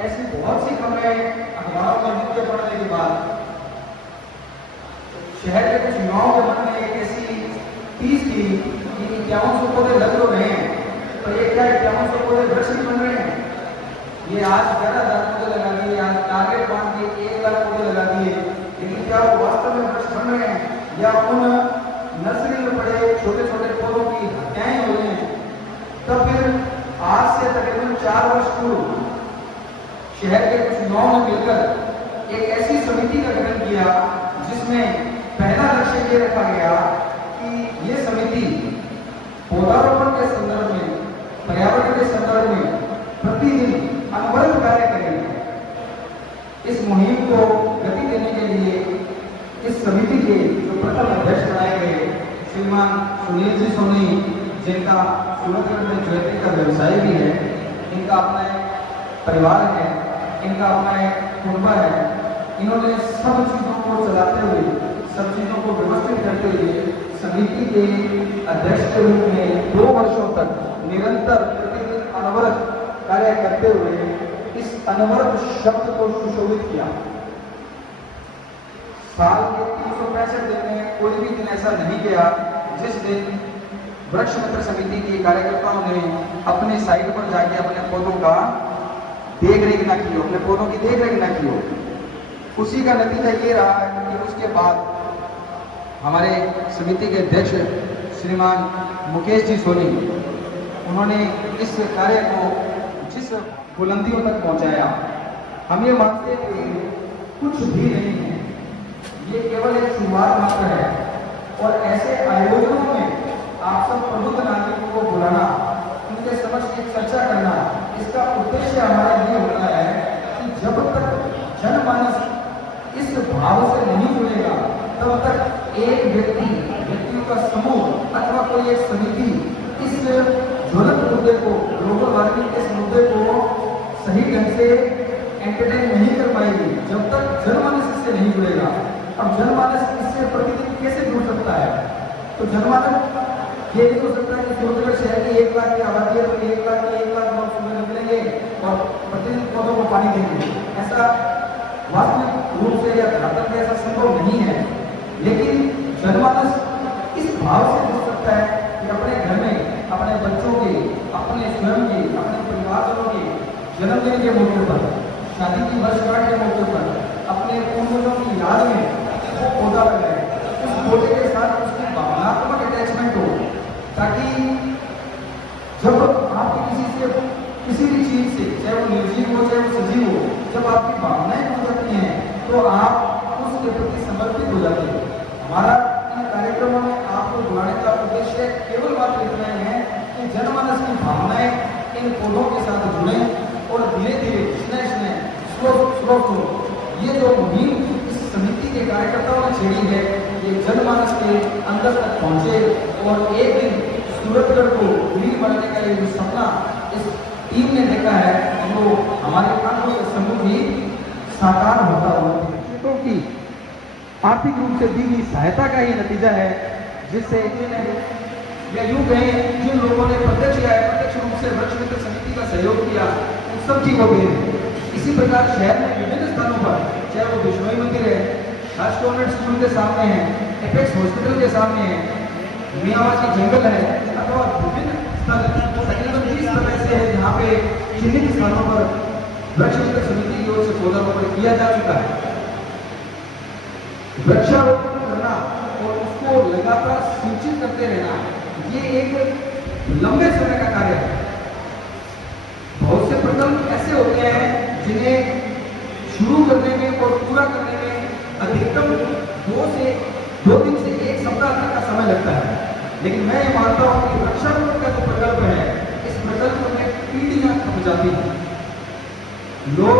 ऐसी बहुत सी खबरें अखबारों में लिख के पढ़ने के बाद शहर के कुछ युवाओं के मन में एक ऐसी तीस थी कि 5100 पौधे लग तो रहे हैं, पर ये क्या 5100 पौधे वृक्ष नहीं बन रहे हैं। ये आज 11,000 पौधे लगा दिए, आज टारगेट बांध के 1,00,000 पौधे लगा दिए, लेकिन क्या वो वास्तव में वृक्ष बन रहे हैं या उन नर्सरी में पड़े छोटे छोटे पौधों की हत्याएं हो रही हैं। तब फिर आज से तकरीबन 4 वर्ष पूर्व शहर के कुछ युवाओं ने मिलकर एक ऐसी समिति का गठन किया जिसमें पहला लक्ष्य ये रखा गया कि ये समिति पौधारोपण के संदर्भ में, पर्यावरण के संदर्भ में प्रतिदिन अनवरत कार्य करेगी। इस मुहिम को गति देने के लिए इस समिति के जो प्रथम अध्यक्ष बनाए गए श्रीमान सुनील जी सोनी, जिनका सूरतगढ़ में ज्वेलरी का व्यवसाय भी है, इनका अपना एक परिवार है, इनका अपना एक कुटुंबा है। इन्होंने सब चीज़ों को चलाते हुए, सब चीज़ों को व्यवस्थित करते हुए समिति के अध्यक्ष के रूप में 2 वर्षों तक निरंतर प्रतिदिन अनवरत कार्य करते हुए इस अनवरत शब्द को सुशोभित किया। साल के 365 दिन में कोई भी दिन ऐसा नहीं गया जिस दिन वृक्ष मित्र समिति के कार्यकर्ताओं ने अपने साइट पर जाके अपने पौधों का देख रेख न की हो, अपने पौधों की देख रेख न की हो। उसी का नतीजा ये रहा है कि उसके बाद हमारे समिति के अध्यक्ष श्रीमान मुकेश जी सोनी, उन्होंने इस कार्य को जिस बुलंदियों तक पहुंचाया, हम ये मानते हैं कि कुछ भी नहीं है, ये केवल एक शुरुआत मात्र है। और ऐसे आयोजनों में आप सब प्रबुद्ध नागरिकों को बुलाना, उनके समक्ष एक चर्चा करना, इसका उद्देश्य हमारे लिए होता है कि जब तक जनमानस इस भाव से नहीं जुड़ेगा तब तक एक व्यक्तियों का समूह अथवा कोई एक समिति इस ज्वलंत मुद्दे को, ग्लोबल वार्मिंग के इस मुद्दे को सही ढंग से एंटरटेन नहीं कर पाएगी जब तक जनमानस इससे नहीं जुड़ेगा। अब जनमानस इससे प्रतिदिन कैसे जुड़ सकता है? तो जनमानस ये नहीं हो सकता कि सूरतगढ़ शहर की 1 लाख की आबादी है तो 1 लाख लोग सुबह निकलेंगे और प्रतिदिन पौधों को पानी देंगे। ऐसा वास्तविक रूप से या घातक ऐसा संभव नहीं है। लेकिन जनमानस इस भाव से जुड़ सकता है कि अपने घर में अपने बच्चों के, अपने स्वयं के, अपने परिवारजनों के जन्मदिन के मौके पर, शादी की वर्षगांठ के मौके पर अपने पूर्वजों की याद में वो पौधा लगाए, उस पौधे के साथ उसकी भावनात्मक अटैचमेंट हो, ताकि जब आपकी किसी भी चीज से, चाहे वो निर्जीव हो चाहे वो सजीव हो, जब आपकी भावनाएं हो जाती हैं तो आप उसके प्रति समर्पित हो जाते हैं। हमारा इन कार्यक्रमों में आपको बुलाने का उद्देश्य केवल बात इतना ही है कि जनमानस की भावनाएं इन पौधों के साथ जुड़े और धीरे धीरे स्लो ये जो मुहिम इस समिति के कार्यकर्ताओं ने छेड़ी है, ये जनमानस के अंदर तक पहुंचे और एक दिन सूरतगढ़ को ग्रीन बनाने का ये जो सपना इस टीम ने देखा है, वो हमारे आंखों के समूह भी साकार होता हुआ क्योंकि आर्थिक रूप से दी गई सहायता का ही नतीजा है, जिससे या यूं कहें जिन लोगों ने प्रत्यक्ष या अप्रत्यक्ष रूप से वृक्ष मित्र समिति का सहयोग किया उन सब चीजों को इसी प्रकार शहर में विभिन्न स्थानों पर, चाहे वो विश्नोई मंदिर है, राज कॉन्वेंट स्कूल के सामने है, एपेक्स हॉस्पिटल के सामने है, मियावासी जंगल है, अथवा विभिन्न स्थल तकरीबन 30 तरह से है जहाँ पे चिन्हित स्थानों पर वृक्ष मित्र समिति की ओर से पौधारोपण किया जा चुका है। वृक्षारोपण करना और उसको लगातार सूचित करते रहना ये एक लंबे समय का कार्य है। बहुत से प्रकल्प ऐसे होते हैं जिन्हें शुरू करने में और पूरा करने में अधिकतम 2 दिन से 1 सप्ताह तक का समय लगता है, लेकिन मैं ये मानता हूँ कि वृक्षारोपण का जो प्रकल्प है, इस प्रकल्प में पीढ़ियां खप जाती हैं। लोग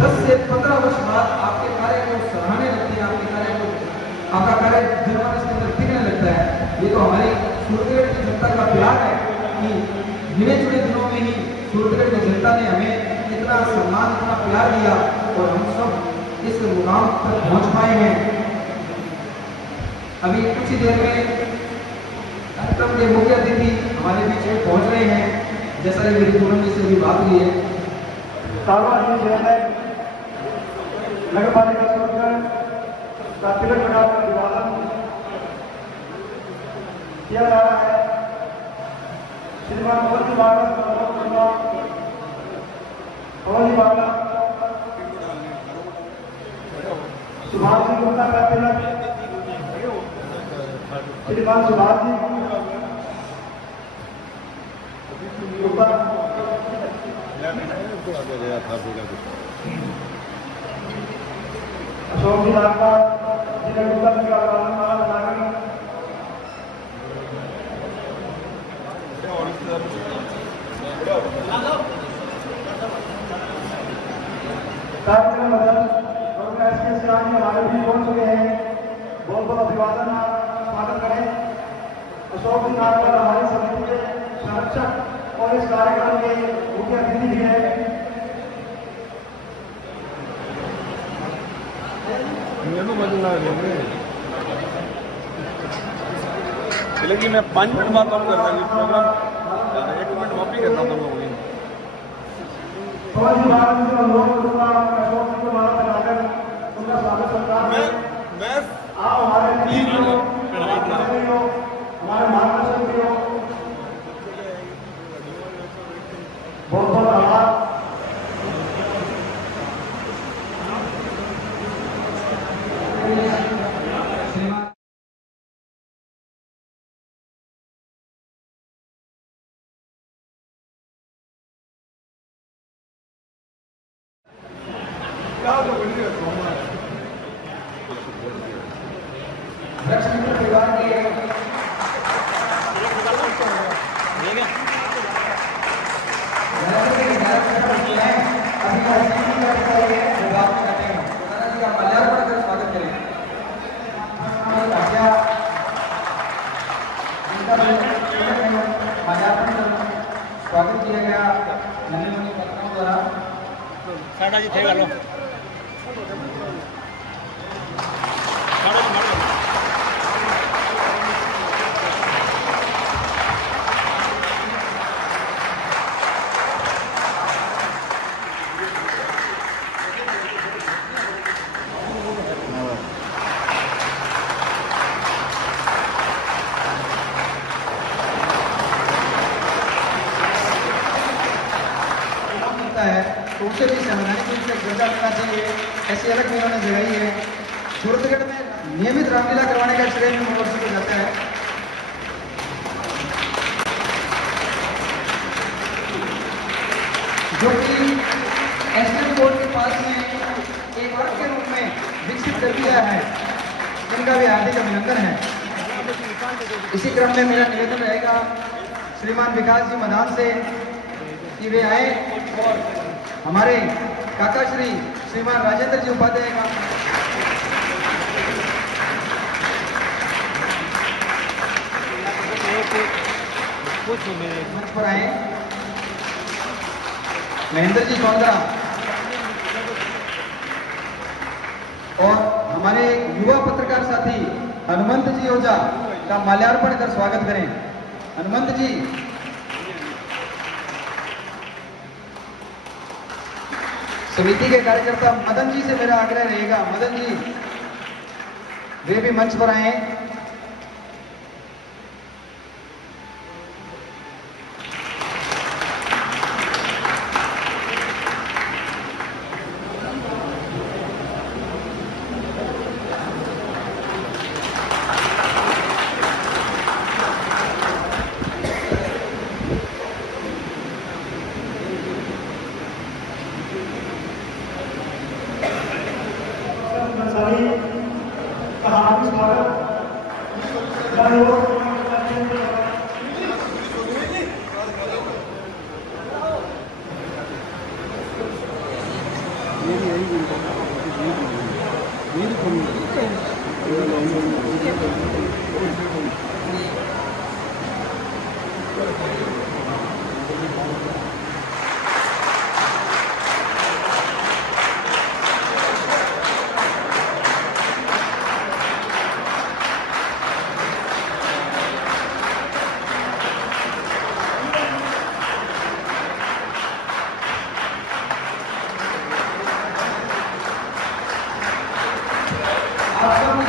10 से 15 वर्ष बाद आपके कार्य को सराहने लगते हैं, आपका कार्य जनमानस के अंदर दिखने लगता है। ये तो हमारी सूरतगढ़ की जनता का प्यार है कि गिने चुने दिनों में ही सूरतगढ़ की जनता ने हमें इतना सम्मान, इतना प्यार दिया और हम सब इस मुकाम तक पहुंच पाए हैं। अभी कुछ ही देर में कार्यक्रम के मुख्य अतिथि हमारे बीच में पहुंच रहे हैं, जैसा कि मेरी पूनम जी से भी बात हुई है। सार्वजनिक चेयरमैन नगर पालिका सोनगढ़ का तिलक लगाकर अभिवादन किया जा रहा है। श्रीमान पवन जी बाबा सुभाष जी गुप्ता का तिलक श्रीमान सुभाष जी गुप्ता अशोक जी लाखा जिला गुप्ता जी का माला बनाकर कार्यक्रम हमारे भी पहुंच चुके हैं। बहुत बहुत अभिवादन स्वागत करें। अशोक जी नागकर हमारी समिति के संरक्षक और इस कार्यक्रम के मुख्य अतिथि भी हैं। लेकिन मैं 5 मिनट बाद कम कर दूंगी प्रोग्राम 1 मिनट वापी करता हूँ तुम लोगों की। उनका स्वागत सत्कार मैं आप हमारे हमारे मार्गदर्शन के हो बहुत बहुत आभार। वृक्ष मित्र परिवार के स्वागत किया गया नन्हे पत्रों द्वारा। साड़ा जी थे गालो है तो उसे भी संवैधानिक रूप से दर्जा मिलना चाहिए, ऐसी अलग नियमों ने जगाई है। सूरतगढ़ में नियमित रामलीला करवाने का श्रेय में मोहर्सी को जाता है। जो कि एसएम कोर्ट के पास में एक वर्ग के रूप में विकसित कर दिया है, जिनका भी हार्दिक अभिनंदन है। इसी क्रम में मेरा निवेदन रहेगा श्रीमान विकास जी मदान से कि वे आए और हमारे काका श्रीमान राजेंद्र जी उपाध्याय का मंच पर आए। महेंद्र जी चौंदरा और हमारे युवा पत्रकार साथी हनुमंत जी ओझा का माल्यार्पण कर स्वागत करें। हनुमंत जी समिति के कार्यकर्ता मदन जी से मेरा आग्रह रहेगा, मदन जी वे भी मंच पर आए।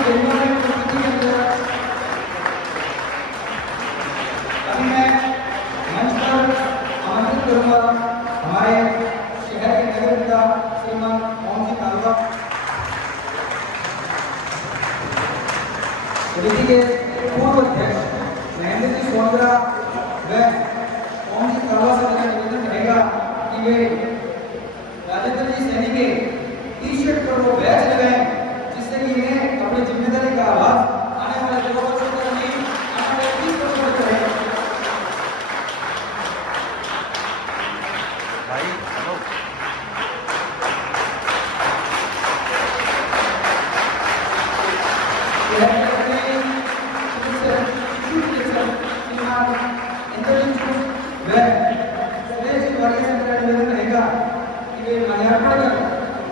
बेलवा में उपस्थिति के अंदर अभी मैं मंच पर आमंत्रित करूंगा हमारे शहर के नगर पिता श्रीमान ओम जी कालवा, समिति के पूर्व अध्यक्ष महेंद्र जी सोनगरा व ओम जी कालवा से मेरा निवेदन रहेगा कि वे राजेंद्र जी सैनी के टी शर्ट पर वो बैच लगाएं, जिससे कि इन्हें अपनी जिम्मेदारी का आभास आने वाले 2 वर्षों तक नहीं, आने वाले 30 वर्षों तक करें। भाई हेलो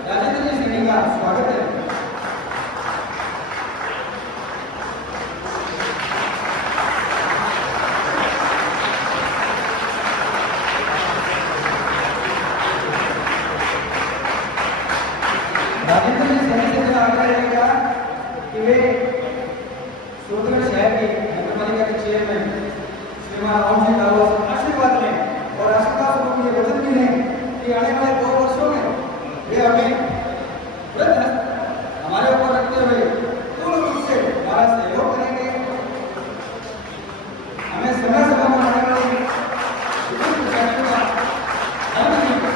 राजेंद्र जी सैनी का स्वागत है। राजेंद्र जी सैनी से मेरा आग्रह रहेगा कि वे सूरतगढ़ शहर के नगरपालिका के चेयरमैन श्रीमान ओम जी कालवा से आशीर्वाद लें और आशीर्वाद स्वरूप ये वचन भी लें कि आने वाले 2 वर्षों में वे हमें हमारे ऊपर रखते हुए पूर्ण रूप से हमारा सहयोग करेंगे, हमें समय समय पर आने वाले विभिन्न प्रोजेक्टों का ध्यान रखेंगे।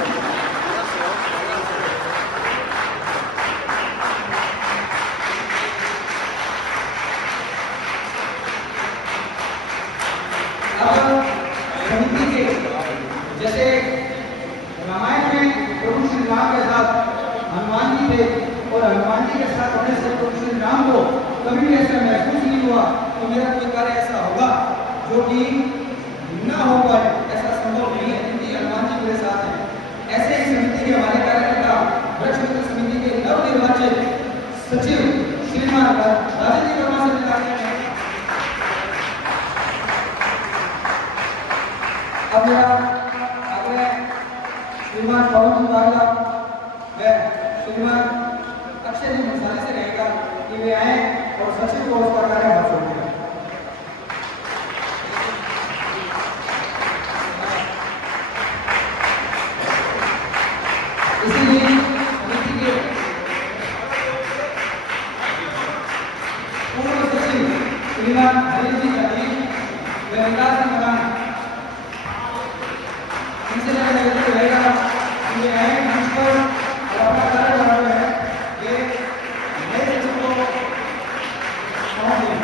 अब समिति के जैसे रामायण में प्रभु श्री राम के साथ हनुमान जी थे और हनुमान जी के साथ होने से प्रभु श्री राम को कभी भी ऐसा महसूस नहीं हुआ कि मेरा कोई कार्य ऐसा होगा जो कि न हो पाए, ऐसा संभव नहीं है क्योंकि हनुमान जी मेरे साथ हैं। ऐसे ही समिति के हमारे कार्यकर्ता वृक्ष मित्र समिति के नवनिर्वाचित सचिव श्रीमान राजेश जी वर्मा से मिलाते हैं। अब मेरा आग्रह श्रीमान पवन जी बागला व श्रीमान अक्षय जी मसाले से रहेगा कि वे आए और सचिव को उसका कार्यभार सौंपेगा। इसीलिए समिति के पूर्व सचिव श्रीमान हरीश जी जानी व विकास जी मकान इनसे मेरा निवेदन रहेगा कि वे आए मंच पर और अपना कार्य बना हुआ है ये नए सचिव को सौंप दें।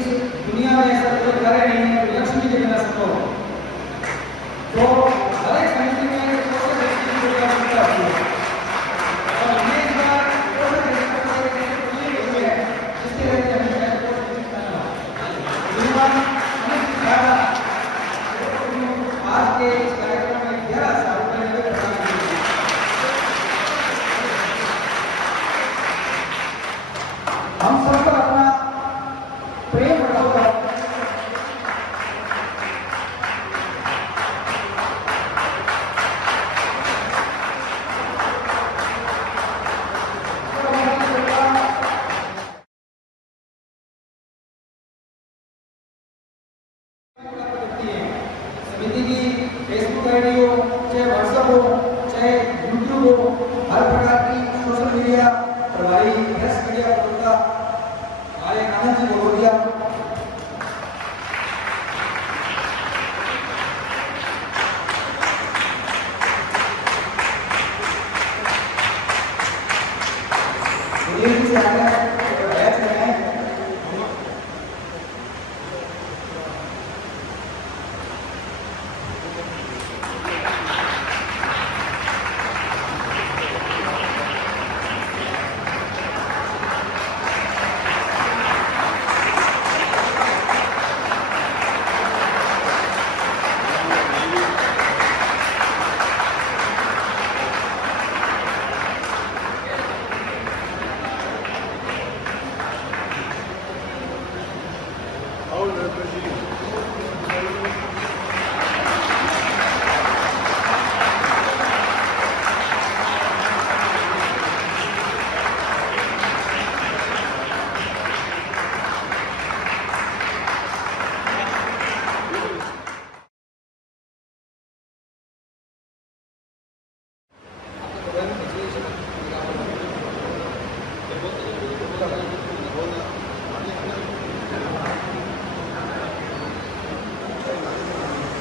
इस दुनिया में ऐसा कोई कार्य नहीं है जो लक्ष्मी के बिना संभव हो। तो हर एक समिति में एक छोटे व्यक्ति की आवश्यकता होती है और हमें इस बार छोटे व्यक्ति को एक ऐसी खुशी मिली है जिसके वजह से हमें शायद बहुत कुछ करना होगा। श्रीमान अमित ज़्यादा आज के इस कार्यक्रम में 11,000 रुपये नगद प्रदान किए हैं। हम सब पर अपना प्रेम बढ़ा हुआ है। समिति की फेसबुक आईडी हो, चाहे व्हाट्सएप हो, चाहे यूट्यूब हो, हर प्रकार की सोशल मीडिया प्रभारी प्रेस मीडिया प्रवक्ता हमारे आनंद जी भगोरिया से आकर बैच लगाए।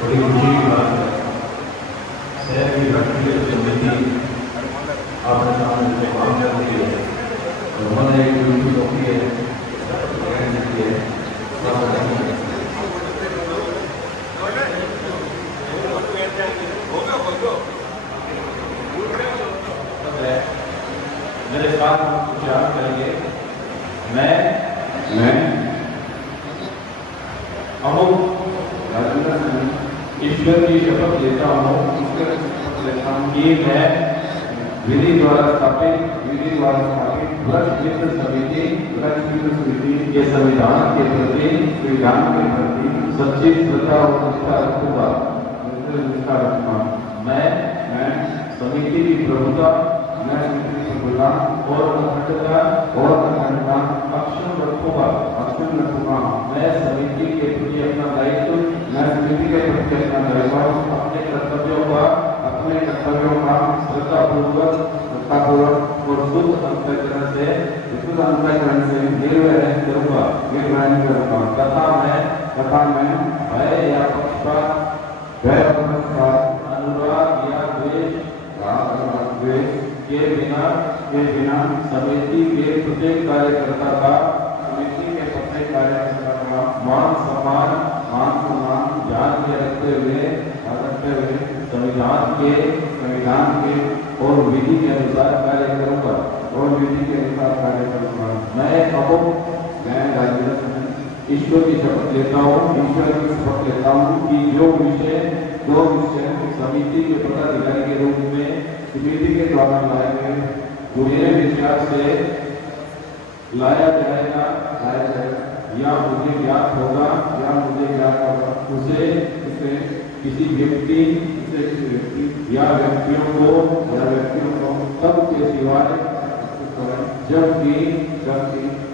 बड़ी खुशी की बात है। शहर की राष्ट्रीय समिति आपने सामने काम कर रही है, उन्होंने एक ड्यूटी सौंपी है, मेरे साथ उच्चारण करेंगे। मैं अमुक राजेंद्र सिंह ईश्वर की शपथ लेता हूँ कि मैं विधि द्वारा स्थापित वृक्ष मित्र समिति के संविधान के प्रति सच्ची श्रद्धा और निष्ठा रखूंगा। मैं समिति की प्रभुता और अखंडता अक्षुण्ण रखूंगा। मैं समिति के प्रति अपना दायित्व अपने कर्तव्यों का श्रद्धापूर्वक और शुद्ध अंतःकरण से निर्वहन करूंगा तथा मैं भय या पक्षपात अनुराग या द्वेष के बिना समिति के प्रत्येक कार्यकर्ता का मान सम्मान ध्यान में रखते हुए संविधान के और विधि के अनुसार कार्य करूंगा। मैं राजेंद्र सिंह ईश्वर की शपथ लेता हूँ कि जो विषय समिति के पदाधिकारी के रूप में समिति के द्वारा लाए गए मेरे विचार से लाया जाएगा या मुझे ज्ञात होगा उसे किसी व्यक्ति या व्यक्तियों को तब के सिवाय जबकि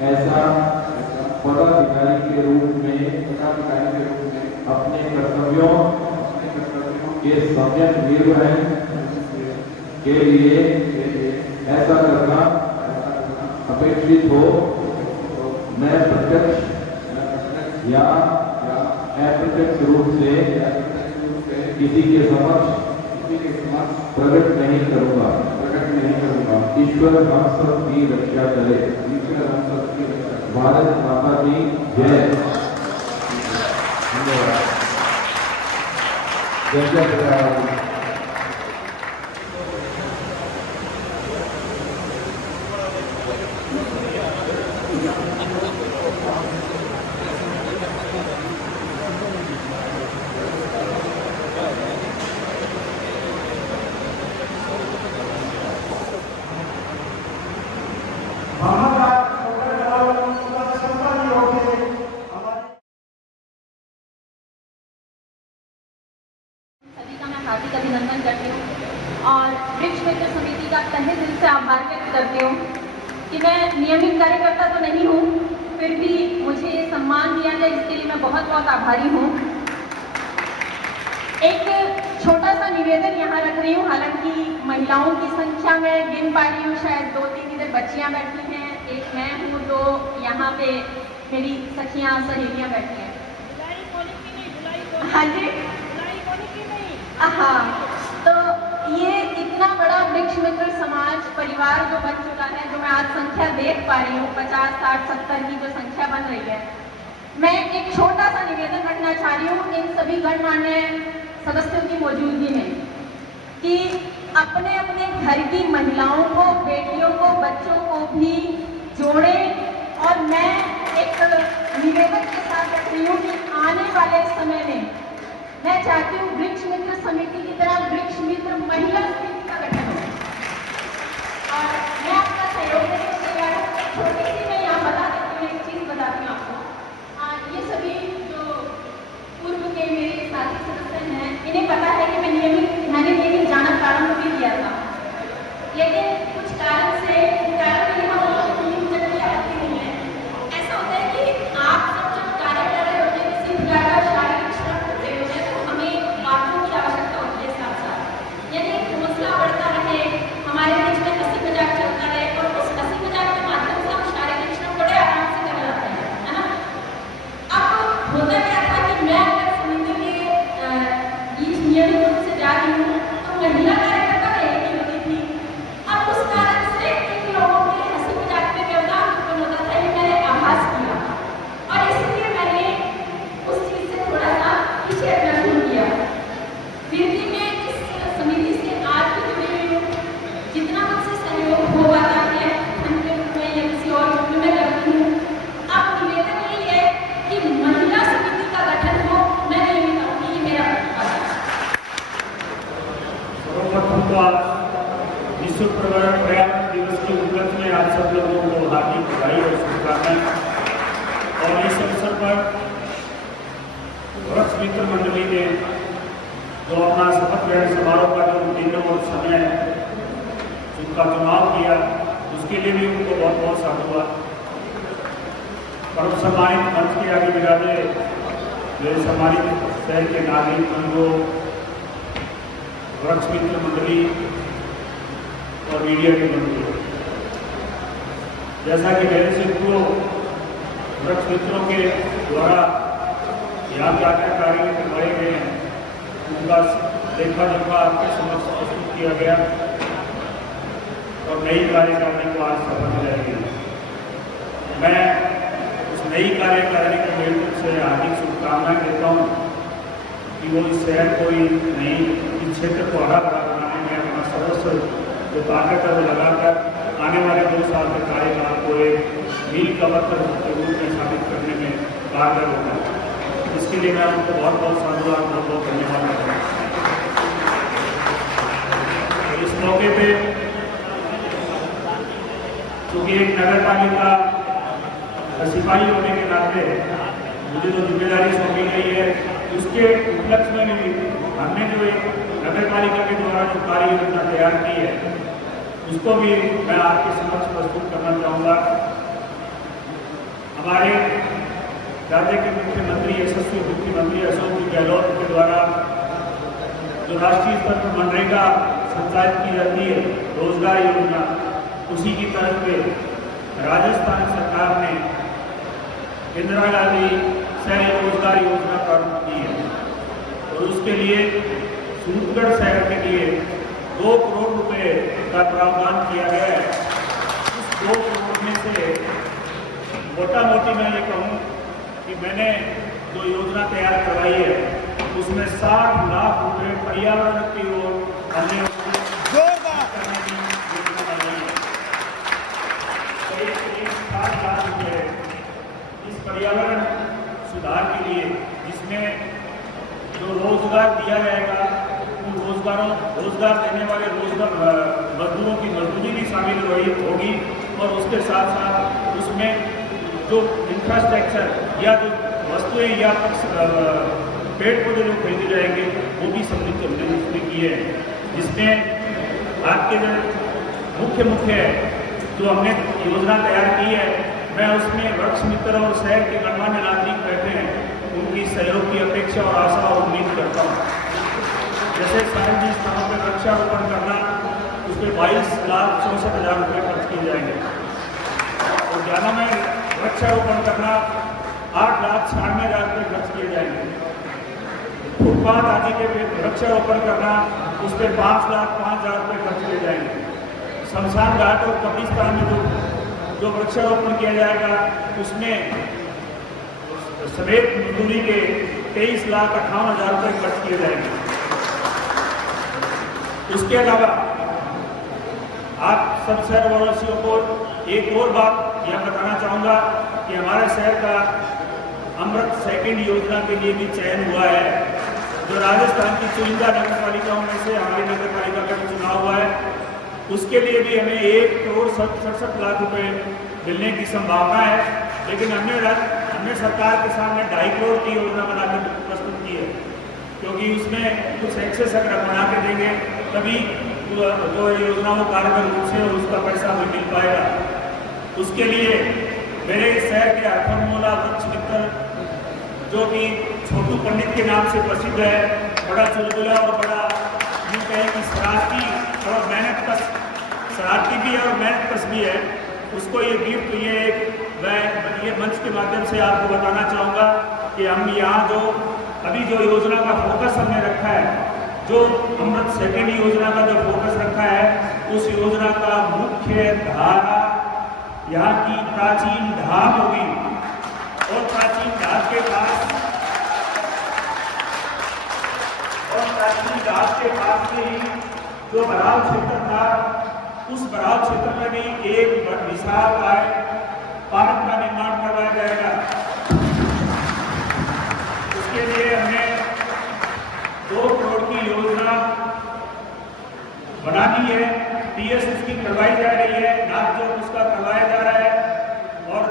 ऐसा पदाधिकारी के रूप में अपने कर्तव्यों के सम्यक निर्वहन के लिए ऐसा करना अपेक्षित हो। मैं प्रत्यक्ष या अप्रत्यक्ष रूप से किसी के समक्ष प्रकट नहीं करूंगा। ईश्वर हम सब की रक्षा करे। भारत माता की जय। धन्यवाद। हार्दिक अभिनंदन करती हूँ और वृक्ष मित्र समिति का तहे दिल से आभार व्यक्त करती हूँ कि मैं नियमित कार्यकर्ता तो नहीं हूँ, फिर भी मुझे सम्मान दिया जाए इसके लिए मैं बहुत बहुत आभारी हूँ। एक छोटा सा निवेदन यहाँ रख रही हूँ, हालांकि महिलाओं की संख्या में गिन पा रही हूँ, शायद 2-3 इधर बच्चियाँ बैठी हैं, एक मैं हूँ, तो यहाँ पे मेरी सखियाँ सहेलियाँ बैठी हैं। हाँ जी, हाँ, तो ये इतना बड़ा वृक्ष मित्र समाज परिवार जो बन चुका है, जो मैं आज संख्या देख पा रही हूँ 50, 60, 70 की जो संख्या बन रही है, मैं एक छोटा सा निवेदन रखना चाह रही हूँ इन सभी गणमान्य सदस्यों की मौजूदगी में कि अपने अपने घर की महिलाओं को, बेटियों को, बच्चों को भी जोड़ें। और मैं एक निवेदन के साथ रख रही हूँ कि आने वाले समय में मैं चाहती हूँ वृक्ष मित्र समिति की तरह वृक्ष मित्र महिला समिति का गठन हो और मैं आपका सहयोग देने को तैयार हूँ। छोटी सी मैं यहाँ बता देती हूँ, एक चीज़ बताती हूँ आपको। ये सभी जो पूर्व के मेरे साथी सदस्य हैं, इन्हें पता है कि मैं नियमित मैंने लेकिन जाना प्रारंभ भी किया था, लेकिन कुछ कारण से आती नहीं है। ऐसा होता है कि आप सब जब कार्य कर रहे होते हैं, किसी प्रकार का शारीरिक श्रम करते होते हैं, तो हमें बातों की आवश्यकता होती है साथ साथ, यानी हौसला बढ़ता रहे, हमारे बीच में हंसी मजाक चलता रहे और उस हंसी मजाक के माध्यम से हम शारीरिक श्रम बड़े आराम से कर जाते हैं, है ना। अब होता क्या था कि मैं अगर समिति के मित्र मंडली ने जो अपना शपथ ग्रहण समारोह का जो दिन और समय जिनका चुनाव किया, उसके लिए भी उनको बहुत बहुत साधुवाद। परम सम्मानित मंच के आगे विराजे मेरे सम्मानित शहर के नागरिक बंधुओं, वृक्ष मित्र मंडली और मीडिया के बंधुओं, जैसा कि मेरे से पूर्व वृक्ष मित्रों के द्वारा यहाँ क्या क्या कार्य करवाए गए हैं उनका लेखा जोखा आपके समक्ष प्रस्तुत किया गया और नई कार्यकारिणी को आज शपथ दिलाई गई। मैं उस नई कार्यकारिणी के नेतृत्व से हार्दिक शुभकामनाएं देता हूँ कि वो इस शहर को नई इस क्षेत्र को हरा भरा बनाने में अपना सर्वस्व जो ताकत है वो लगाकर आने वाले 2 साल के कार्यकाल को एक मील का पत्थर के रूप में साबित करने में कारगर होगा। इसके लिए मैं उनको बहुत बहुत साधुवाद, बहुत बहुत धन्यवाद देता हूँ। इस मौके पे क्योंकि एक नगर पालिका सिपाही होने के नाते मुझे जो जिम्मेदारी सौंपी गई है उसके उपलक्ष्य में भी हमने जो एक नगर पालिका के द्वारा जो कार्य योजना तैयार की है उसको भी मैं आपके समक्ष प्रस्तुत करना चाहूँगा। हमारे राज्य के मुख्यमंत्री, यशस्वी मुख्यमंत्री अशोक गहलोत के द्वारा जो राष्ट्रीय स्तर पर मनरेगा संचालित की जाती है रोजगार योजना, उसी की तरफ पे राजस्थान सरकार ने इंदिरा गांधी शहरी रोजगार योजना प्रारंभ की है और उसके लिए सूरतगढ़ शहर के लिए 2 करोड़ रुपए का प्रावधान किया गया है। उस 2 करोड़ में से मोटा मोटी मैं ये कहूँ कि मैंने जो योजना तैयार करवाई है उसमें 60 लाख रुपए पर्यावरण की ओर हमने करने की योजना बनाई है। करीब 60 लाख रुपए इस पर्यावरण सुधार के लिए, जिसमें जो रोजगार दिया जाएगा उन रोजगार देने वाले मजदूरों की मजदूरी भी शामिल होगी और उसके साथ साथ उसमें जो इंफ्रास्ट्रक्चर या जो वस्तुएं या पेड़ पौधे जो खरीदे जाएंगे वो भी सम्मिलित हमने उसमें किए हैं, जिसमें आपके जो मुख्य जो हमने योजना तैयार की है मैं उसमें वृक्ष मित्र और शहर के गणमान्य नागरिक बैठे हैं उनकी सहयोग की अपेक्षा और आशा और उम्मीद करता हूँ। जैसे सार्वजनिक स्थानों पर वृक्षारोपण करना, उस पर 22,64,000 रुपये खर्च किए जाएंगे। उद्यानों में वृक्षारोपण करना 8,96,000 रुपये खर्च किए जाएंगे। फुटपाथ आदि के वृक्षारोपण करना, उस पर 5,05,000 रुपये खर्च किए जाएंगे। शमशान घाट और कब्रिस्तान में जो वृक्षारोपण किया जाएगा उसमें समेत मजदूरी के 23,58,000 रुपये खर्च किए जाएंगे। उसके अलावा आप सब शहरवासियों को एक और बात यह बताना चाहूँगा कि हमारे शहर का अमृत सेकंड योजना के लिए भी चयन हुआ है। जो राजस्थान की चुनिंदा नगर पालिकाओं में से हमारी नगर पालिका का चुनाव हुआ है, उसके लिए भी हमें 1,67,00,000 रुपये मिलने की संभावना है। लेकिन हमने सरकार के सामने 2.5 करोड़ की योजना बनाकर प्रस्तुत की है, क्योंकि उसमें कुछ एक्सेस अगर बना के देंगे तभी जो योजना वो कारगर रूप से और उसका पैसा हमें मिल पाएगा। उसके लिए मेरे शहर के अर्थमूला वृक्ष मित्र जो कि छोटू पंडित के नाम से प्रसिद्ध है, बड़ा चुलबुला और बड़ा यूँ कहें कि शरारती और शरारती भी है और मेहनत भी है, उसको ये गिफ्ट मैं मंच के माध्यम से आपको बताना चाहूँगा कि हम यहाँ जो अभी जो योजना का फोकस हमने रखा है, जो अमृत सेकंड योजना का जो फोकस रखा है, उस योजना का मुख्य धारा यहाँ की प्राचीन ढाब होगी और प्राचीन ढाब के पास में ही जो बराव क्षेत्र था, उस बराव क्षेत्र में भी एक विशाल पार्क का निर्माण करवाया जाएगा। उसके लिए हमने 2 करोड़ की योजना बनानी है, टीएस उसकी करवाई जा रही है, नापजोक उसका करवाया जा रहा है और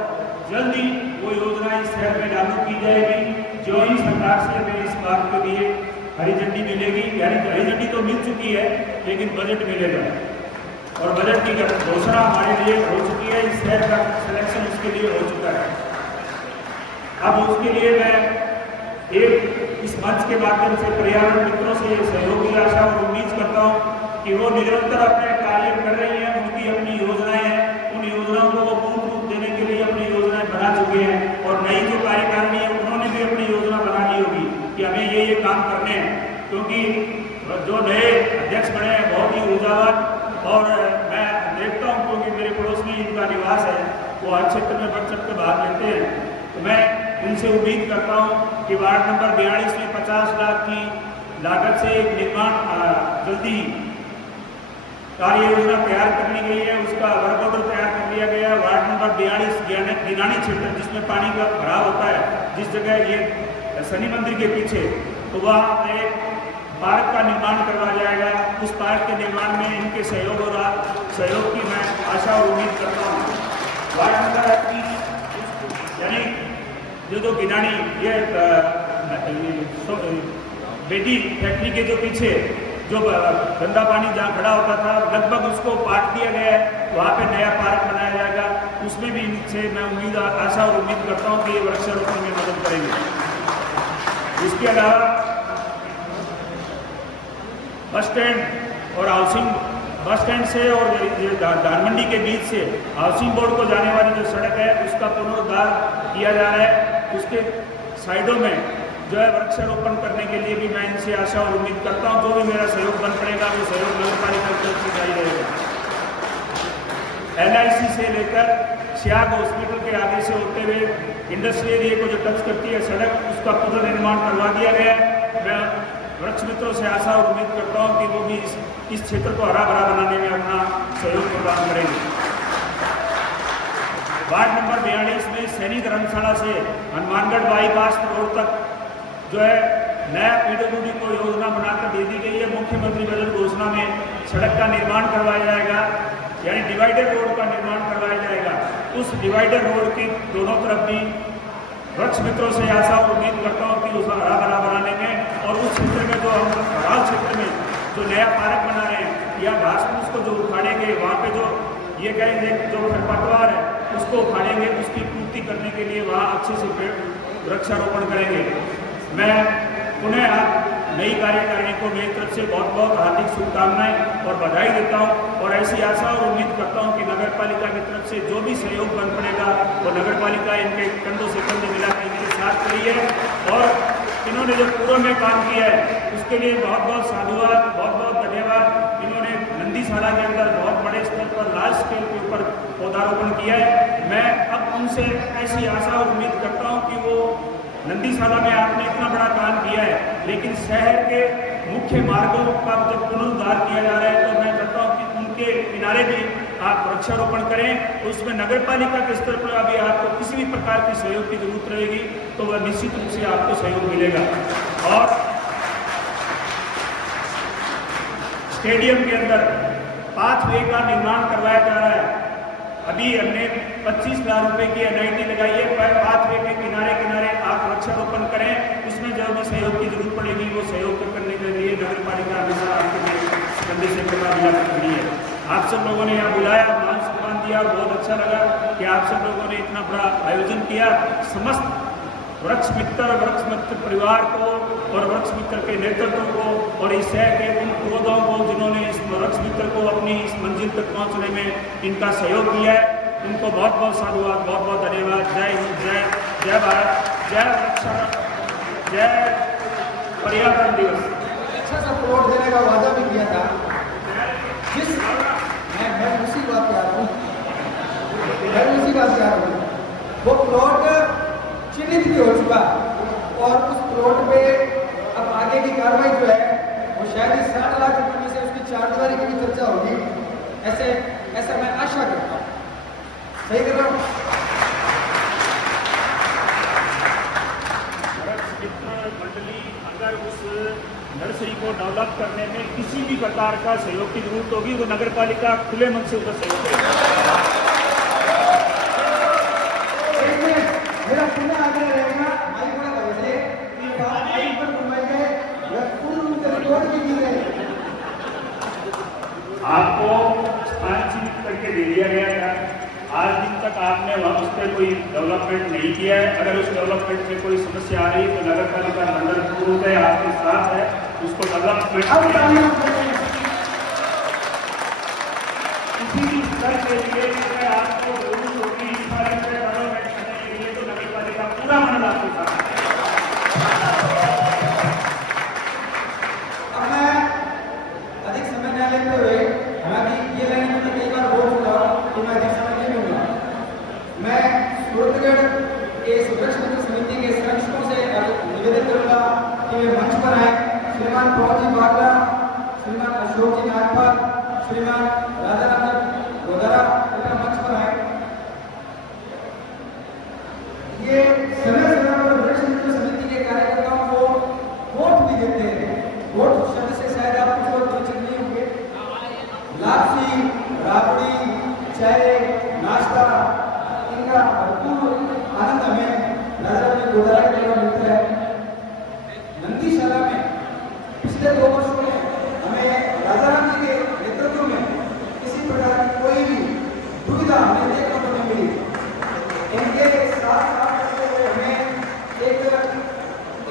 जल्दी वो योजना इस शहर में लागू की जाएगी। जो ही सरकार से मेरी काम के लिए हरी झंडी मिलेगी, यानी हरी झंडी तो मिल चुकी है लेकिन बजट मिलेगा और बजट की घोषणा हमारे लिए हो चुकी है। इस शहर का सिलेक्शन उसके लिए हो चुका है। अब उसके लिए मैं एक इस मंच के माध्यम से पर्यावरण मित्रों से सहयोग की आशा और उम्मीद करता हूँ कि वो निरंतर अपने कार्य कर रही हैं, उनकी अपनी योजनाएं हैं, उन योजनाओं को वो पूर्ण रूप देने के लिए अपनी योजनाएं बना चुके हैं और नई जो कार्यकारिणी है उन्होंने भी अपनी योजना बना ली होगी कि हमें ये काम करने हैं। क्योंकि जो नए अध्यक्ष बने हैं बहुत ही ऊर्जावान और मैं देखता हूँ क्योंकि मेरे पड़ोस में इनका निवास है, वो हर क्षेत्र में बढ़ चढ़ के भाग लेते हैं। तो मैं उनसे उम्मीद करता हूँ कि वार्ड नंबर 42 में 50 लाख की लागत से एक निर्माण जल्दी कार्य योजना तैयार कर ली गई है, उसका वर्क ऑर्डर तैयार कर लिया गया है। वार्ड नंबर 42 गिनानी क्षेत्र जिसमें पानी का भराव होता है, जिस जगह ये शनि मंदिर के पीछे, तो वहाँ एक पार्क का निर्माण करवाया जाएगा। उस पार्क के निर्माण में इनके सहयोग की मैं आशा और उम्मीद करता हूँ। वार्ड नंबर 38 यानी जो गिनानी ये बेटी फैक्ट्री के जो पीछे जो गंदा पानी जहाँ खड़ा होता था लगभग उसको पाट दिया गया है, वहाँ पे नया पार्क बनाया जाएगा। उसमें भी इनसे मैं उम्मीद आशा और उम्मीद करता हूँ कि ये वृक्षारोपण में मदद करेंगे। इसके अलावा बस स्टैंड और हाउसिंग बस स्टैंड से और धान मंडी के बीच से हाउसिंग बोर्ड को जाने वाली जो सड़क है उसका पुनरुद्धार किया जा रहा है। उसके साइडों में जो है वृक्षारोपण करने के लिए भी मैं इनसे आशा और उम्मीद करता हूँ। जो भी मेरा सहयोग बन पड़ेगा वो सहयोग नगर पालिका की तरफ से जारी रहेगा। LIC से लेकर सियाग हॉस्पिटल के आगे से होते हुए इंडस्ट्रियल एरिया को जो टच करती है सड़क, उसका पुनर्निर्माण करवा दिया गया है। मैं वृक्ष मित्रों से आशा और उम्मीद करता हूँ कि वो भी इस क्षेत्र को हरा भरा बनाने में अपना सहयोग प्रदान करेंगे। वार्ड नंबर 42 में सैनी धर्मशाला से हनुमानगढ़ बाईपास रोड तक जो है नया PWD को योजना बनाकर दे दी गई है। मुख्यमंत्री बजट घोषणा में सड़क का निर्माण करवाया जाएगा, यानी डिवाइडर रोड का निर्माण करवाया जाएगा। उस डिवाइडर रोड के दोनों तरफ भी वृक्ष मित्रों से आशा और उम्मीद करता हूँ कि उसका हरा भरा बनाने में और उस क्षेत्र में जो हम खराब क्षेत्र में जो नया पार्क बना रहे हैं या घास फूस को जो उखाड़ेंगे, वहाँ पे जो ये कहेंगे जो खरपतवार है उसको उखाड़ेंगे, उसकी पूर्ति करने के लिए वहाँ अच्छे से पेड़ वृक्षारोपण करेंगे। मैं पुनः नई कार्यकारिणी को मेरी तरफ से बहुत बहुत हार्दिक शुभकामनाएं और बधाई देता हूं और ऐसी आशा और उम्मीद करता हूं कि नगर पालिका की तरफ से जो भी सहयोग बन पड़ेगा वो नगर पालिका इनके कंधों से कंधे मिलाकर इनके साथ खड़ी है और इन्होंने जो पूर्व में काम किया है उसके लिए बहुत बहुत साधुवाद, बहुत बहुत धन्यवाद। इन्होंने नंदीशाला के अंदर बहुत बड़े स्तर पर लार्ज स्केल के ऊपर पौधारोपण किया है। मैं अब उनसे ऐसी आशा और उम्मीद करता हूँ कि वो नंदीशाला में आपने इतना बड़ा काम किया है, लेकिन शहर के मुख्य मार्गों का जब पुनरुद्धार किया जा रहा है तो मैं चाहता हूँ कि उनके किनारे भी आप वृक्षारोपण करें। तो उसमें नगर पालिका के स्तर पर अभी आपको किसी भी प्रकार की सहयोग की जरूरत रहेगी तो वह निश्चित रूप से आपको सहयोग मिलेगा। और स्टेडियम के अंदर पाथवे का निर्माण करवाया जा रहा है। अभी हमने 25 लाख रुपए की NIT लगाई है, पर पाथवे के किनारे किनारे आप वृक्षारोपण करें। उसमें जो भी सहयोग की जरूरत पड़ेगी वो सहयोग करने के लिए नगर पालिका हमेशा आपके कंधे से कंधा मिलाकर खड़ी है। आप सब लोगों ने यहाँ बुलाया, मान सम्मान दिया, बहुत अच्छा लगा कि आप सब लोगों ने इतना बड़ा आयोजन किया। समस्त वृक्ष मित्र परिवार को और वृक्ष मित्र के नेतृत्व को और इस शहर के उन पौधों को जिन्होंने इस वृक्ष मित्र को अपनी इस मंजिल तक पहुंचने में इनका सहयोग किया है, उनको बहुत बहुत साधुवाद, बहुत बहुत धन्यवाद। जय हिंद, जय भारत, जय वृक्ष, जय पर्यावरण दिवस। अच्छा सा प्लॉट देने का वादा भी किया था, जिस मैं उसी बात कह रहा हूँ, वो प्लॉट चिन्हित भी हो चुका और उस प्लॉट पे अब आगे की कार्रवाई जो है वो शायद 60 लाख रुपए में से उसकी चारदीवारी की भी चर्चा होगी, ऐसा मैं आशा करता हूँ। सही कर रहा हूँ? मंडली अगर उस नर्सरी को डेवलप करने में किसी भी प्रकार का सहयोग की जरूरत होगी तो नगर पालिका खुले मन से उसका सहयोग करेगी। मेरा पुनः आग्रह रहेगा, माइक बड़ा भविष्य तक आपने वहाँ उस पर कोई डेवलपमेंट नहीं किया है। अगर उस डेवलपमेंट में कोई समस्या आ रही है तो नगर पालिका मंडल पूर्व है आपके साथ है, उसको डेवलपमेंट इसी स्तर के लिए मैं आपको जरूर होगी इस बारे में डेवलपमेंट करने के लिए तो नगर पालिका पूरा मंडल आपके साथ है। अब मैं अधिक समय न लेते हुए, हालांकि ये लाइन में कई बार बोल चुका हूं तो मैं अधिक समय नहीं लूंगा। मैं सूरतगढ़ के वृक्ष मित्र समिति के संरक्षकों से निवेदन करूंगा कि वे मंच पर आए। श्रीमान पवन जी बागला, श्रीमान अशोक जी नागपाल, श्रीमान राजाराम गोदारा कृपया मंच पर आए। ये समय समय पर वृक्ष मित्र समिति के कार्यकर्ताओं को वोट भी देते हैं। वोट शब्द से शायद आप कुछ और परिचित नहीं होंगे। लापसी, राबड़ी, चाय, नाश्ता, इनका भरपूर आनंद हमें राजाराम गोदारा के द्वारा मिलता है। नंदीशाला में पिछले 2 वर्षों में हमें राजाराम जी के नेतृत्व में किसी प्रकार की कोई भी दुविधा हमें देखने को नहीं मिली। इनके साथ काम करते हुए हमें एक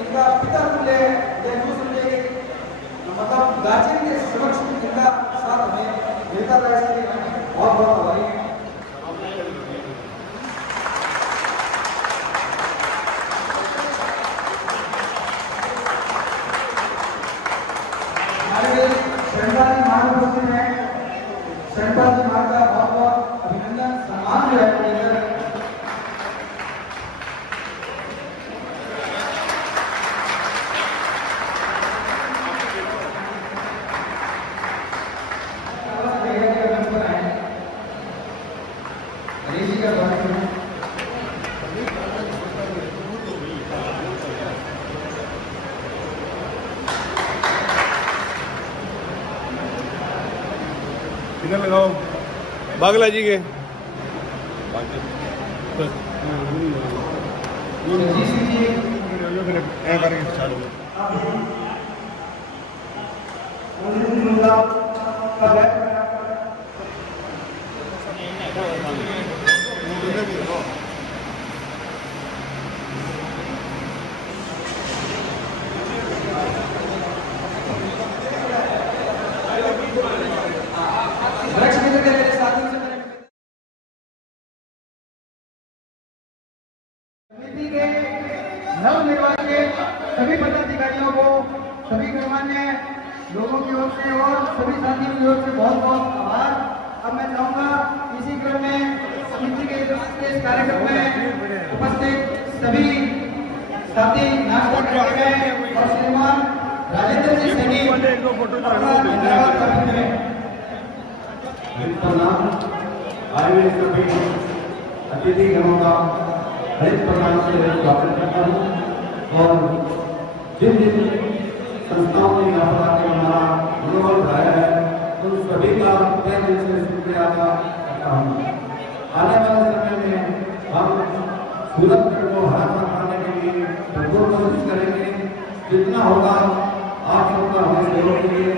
इनका पिता तुल्य या दूसरे मतलब गार्जियन के समक्ष इनका साथ हमें मिलता रहा। इसके लिए बहुत बहुत आभारी हैं। हमारे शरणदास जी महाराज उपस्थित हैं। शरणदास जी महाराज का बहुत बहुत अभिनंदन, सम्मान जो है इधर लगाओ बागला जी के वृक्ष मित्र के मेरे साथियों से समिति के नवनिर्वाचित सभी पदाधिकारियों को, सभी गणमान्य लोगों की ओर से और सभी साथियों की ओर से बहुत बहुत आभार। अब मैं चाहूंगा इसी क्रम में समिति के इस कार्यक्रम में उपस्थित सभी साथी नाश्ता करके गए और श्रीमान राजेंद्र जी सैनी अपना धन्यवाद अर्पित करें। आयुष सभी अतिथि गणों का हरित प्रदान से स्वागत करता हूँ और जिन जिन संस्थाओं ने यहाँ पर आकर हमारा मनोबल बढ़ाया है उन सभी का तहे दिल से शुक्रिया अदा करता हूँ। आने वाले समय में हम सूरतगढ़ को हरा करने के लिए भरपूर कोशिश करेंगे। जितना होगा आप सबका हमें सहयोग के लिए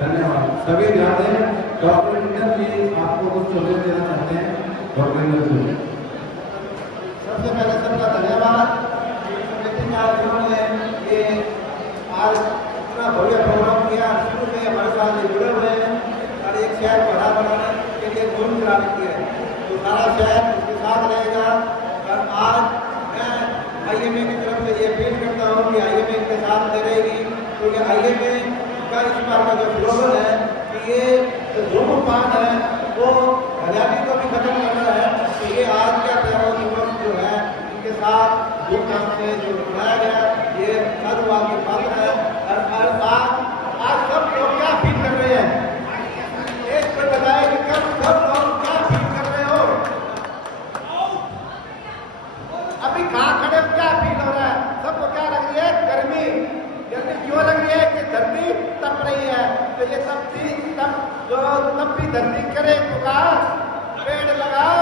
धन्यवाद। सभी ध्यान दें, डॉक्टर इंदर जी आपको कुछ संदेश देना चाहते हैं। डॉक्टर इंदर जी, सबसे पहले सबका धन्यवाद। समिति में आज उन्होंने ये आज इतना भव्य प्रोग्राम किया। शुरू में हमारे साथ जुड़े हुए हैं और एक शहर को हरा बनाने के लिए घूम कराने की है तो सारा शहर उसके साथ रहेगा। और आज मैं IMA की तरफ से ये अपील करता हूँ कि IMA इनके साथ में रहेगी, क्योंकि IMA का इस बार का जो स्लोगन है कि ये धूम्रपान है वो हरियाली को भी खत्म करना है। तो ये आज का त्योहार दिवस जो है इनके साथ धूमधाम से जो मनाया गया ये साधुवाद की पात्र है। और आज सब लोग क्या फील कर रहे हैं, एक कोई बताए कि कब सब लोग क्या फील कर रहे हो, अभी कहाँ खड़े हो, क्या फील हो रहा है? सबको क्या लग रही है? गर्मी। गर्मी क्यों लग रही है? कि धरती तप रही है। तो ये तपती जो तपती धरती करे पुकार, पेड़ लगाओ,